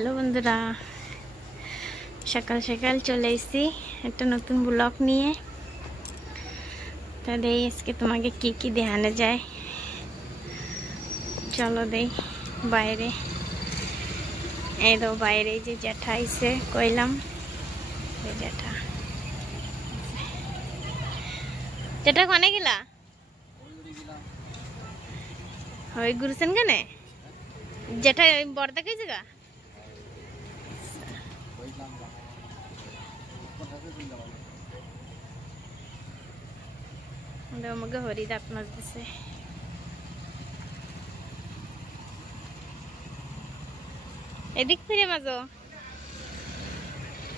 Hello বন্ধুরা, সকাল সকাল চলে এসেছি একটা নতুন ব্লগ নিয়ে। তা দেই আজকে তোমাকে কি কি দেখানো যায়, চলো দেই। বাইরে এই তো বাইরে যে জ্যাঠা আইসে কইলাম, জ্যাঠা জ্যাঠা কনে গেলা? ওই গুরুছেন কেনে জ্যাঠা বর্দা কে জায়গা আমাকে হরি দাঁত মাছ দিছে। এদিক ফিরে মাঝো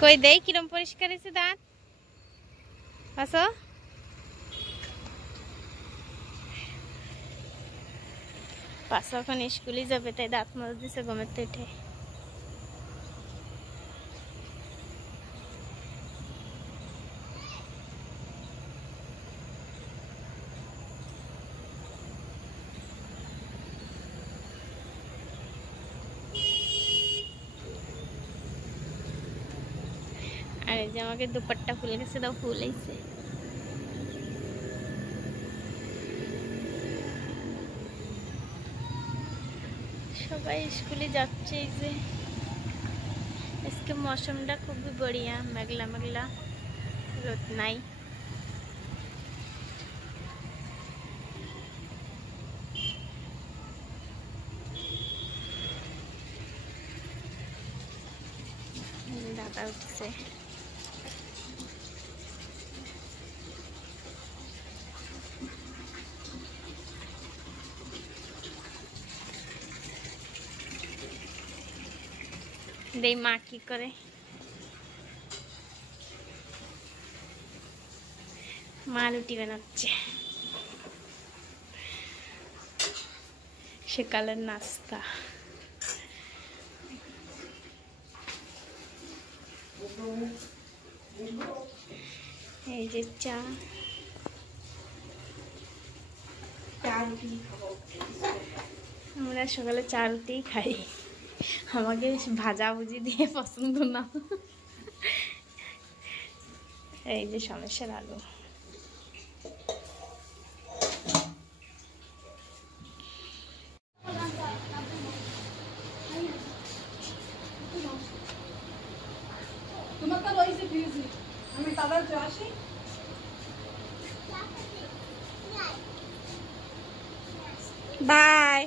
কই দেই কিরম পরিষ্কার হয়েছে দাঁত। আসো পাশা এখন স্কুলে যাবে তাই দাঁত মাছ দিছে গমের তো উঠে। আর এই যে আমাকে দুপাট্টা ফুল গেছে, দাও ফুল হয়েছে। সবাই স্কুলে যাচ্ছে। এই যে আজকে মৌসুমটা খুবই বড়িয়া, মেঘলা মেঘলা, রোদ নাই। দাদা উঠছে। দেই মা কি করে, মা রুটি বানাচ্ছে, সকালের নাস্তা। এই যে চা, আমরা সকালে চা রুটি খাই, আমাকে ভাজা ভুজি দিয়ে পছন্দ না। এই যে সমস্যার আলু, বাই।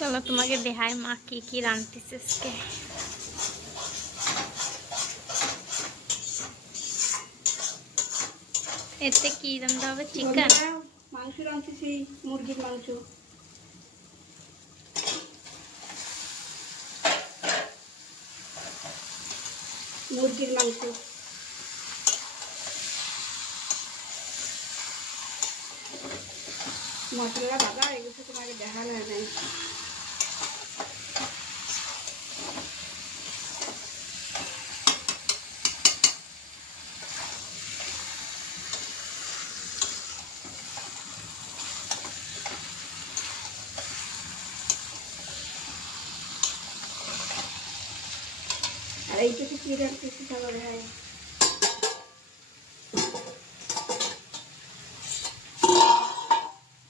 চলো তোমাকে দেখাই মা কি কি রাঁধতেছে আজকে। এতে কি রান্না হবে? চিকেন, মাংস রাঁধতেছি, মুরগির মাংস। মুরগির মাংস মশলা দাদা এগুলো তোমাকে দেখানো নাই। আর এইটুকু কি রাখতেছি তাহলে হয়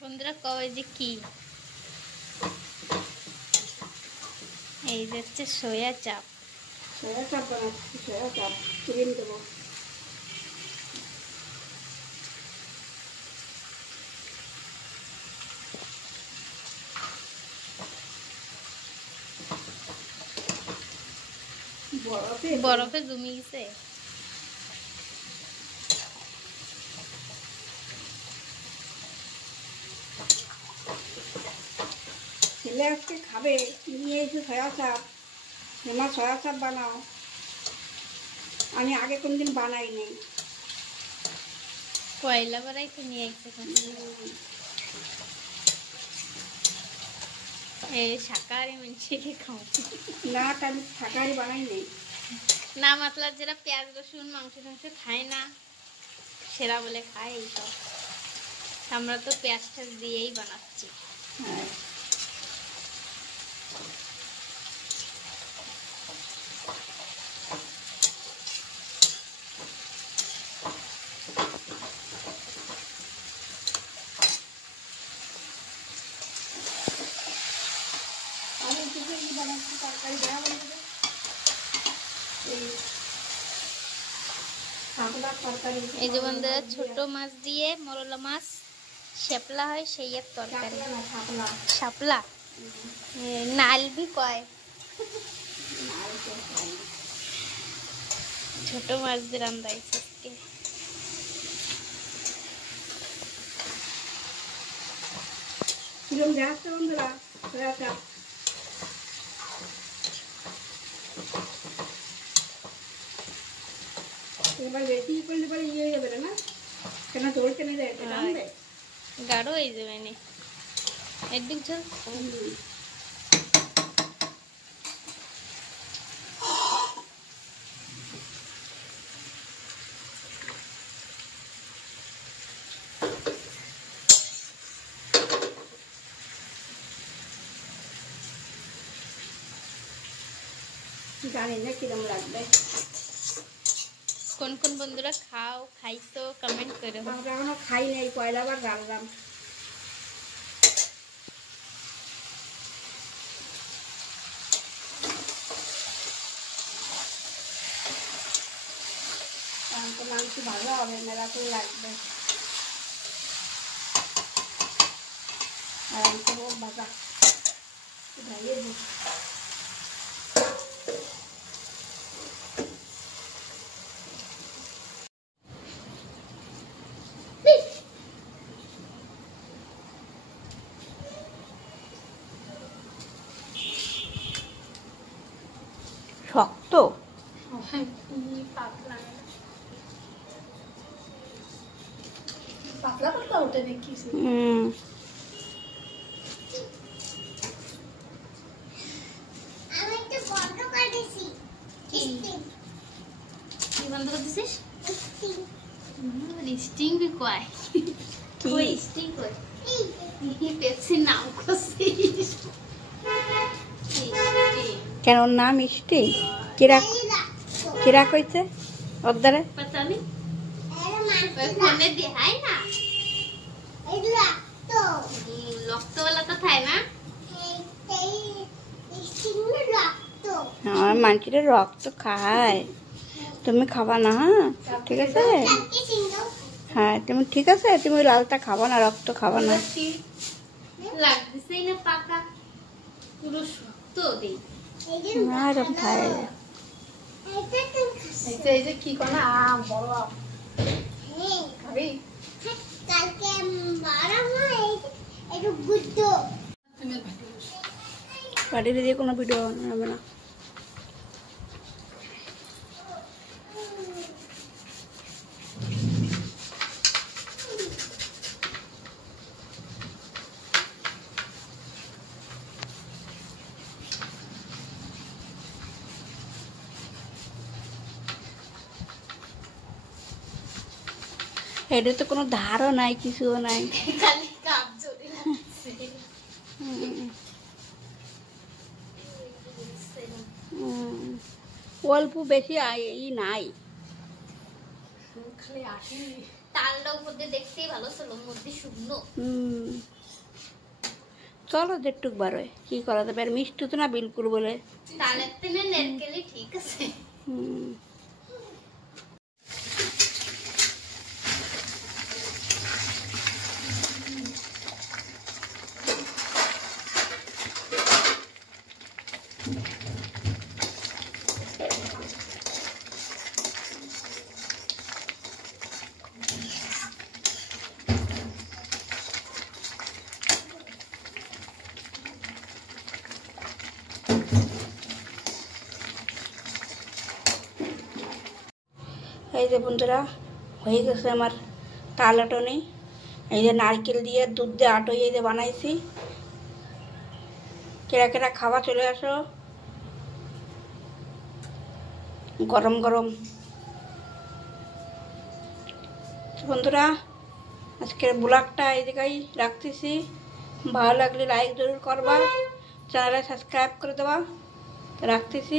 বন্ধুরা কবে যে কি এই যে হচ্ছে সোয়া চাপ। সয়া চাপ বানাচ্ছি, সয়া চাপ ক্রিম দেবো। বরফে জমে গেছে। ছেলে আজকে খাবে, নিয়ে এসে সয়া চাপ, হেমা সয়া চাপ বানাও। আমি আগে কোনদিন বানাইনি। পয়লা বারাই তো নিয়ে আসছে এই শাকাহারি মানুষকে খাও না, আমি শাকাহারি বানাইনি। না মতলব যারা পেঁয়াজ রসুন মাংস টাংস খায় না সেরা বলে খায় এইসব। আমরা তো পেঁয়াজ টাজ দিয়েই বানাচ্ছি। হ্যাঁ, আমি কিছু বানাচ্ছি তরকারি দেওয়া বলতে এই যে বন্ধুরা ছোট মাছ দিয়ে মোরলা মাছ শেপলা হয় সেই এর তরকারি। শাপলা নাল भी কয়। ছোট মাছ দিয়ে রান্না হয়েছে আজকে। কিরম দেখাচ্ছে বন্ধুরা সয়া চাপ। এবার বেশি করলে পরে ইয়ে হয়ে যাবে না, কেন জল টেনে দেয় টানবে। গাঢ় হয়ে যাবে না একদিক ঝোল। জানি না কিরম লাগবে। কোন কোন বন্ধুরা খাও খাইছো কমেন্ট করো। আমরা এখনো খাই নাই, পয়লা বার রান্নাম। মাংস ভালো হবে, মেলা করে লাগবে। আর আমি তো বাবা ভাইয়ে দিই। শক্ত পাতলা পাতলা ওটা দেখি। কি বন্ধ করে দিছিস? স্টিং भी কয় কই স্টিং কই এই পেপসির নাম কইছিস কেন নাম মিষ্টি কিরা কিরা কইছে ওদারে पता नहीं ওই ফোনে দেখায় না রক্ত वाला তো থাকে না আমার মানচিটা রক্ত খায়, তুমি খাবা না। হ্যাঁ ঠিক আছে, হ্যাঁ তুমি ঠিক আছে, তুমি লালটা খাবা না, রক্ত খাবা না। লাগতেছেই না পাকা পুরো শক্ত দেই আর ভাই এই যে কি কোনা আম বড় আম খাবি কালকে মারা হয় একটু গুড তুমি বাড়িতে দিয়ে কোনো ভিডিও হবে না। এটা তো কোনো ধারও নাই, কিছুও নাই। খালি কাপ জোরে লাগছে অল্প বেশি নাই। খালি আসেনি। তালটা উপর দিয়ে দেখতেই ভালো ছিল, মধ্যে শুকনো। চলো যেটুক বারোয় কি করা যাবে, আর মিষ্টি তো না বিলকুল বলে। তালের থেকে নারকেলই ঠিক আছে। এই যে বন্ধুরা হয়ে গেছে আমার তাল আটনি। এই যে নারকেল দিয়ে দুধ দিয়ে আটই এই যে বানাইছি। কেরা কেরা খাওয়া চলে আসো, গরম গরম। বন্ধুরা আজকের ব্লগটা এই জায়গায় রাখতেছি। ভালো লাগলে লাইক জরুর করবা, চ্যানেলে সাবস্ক্রাইব করে দেওয়া। রাখতেছি।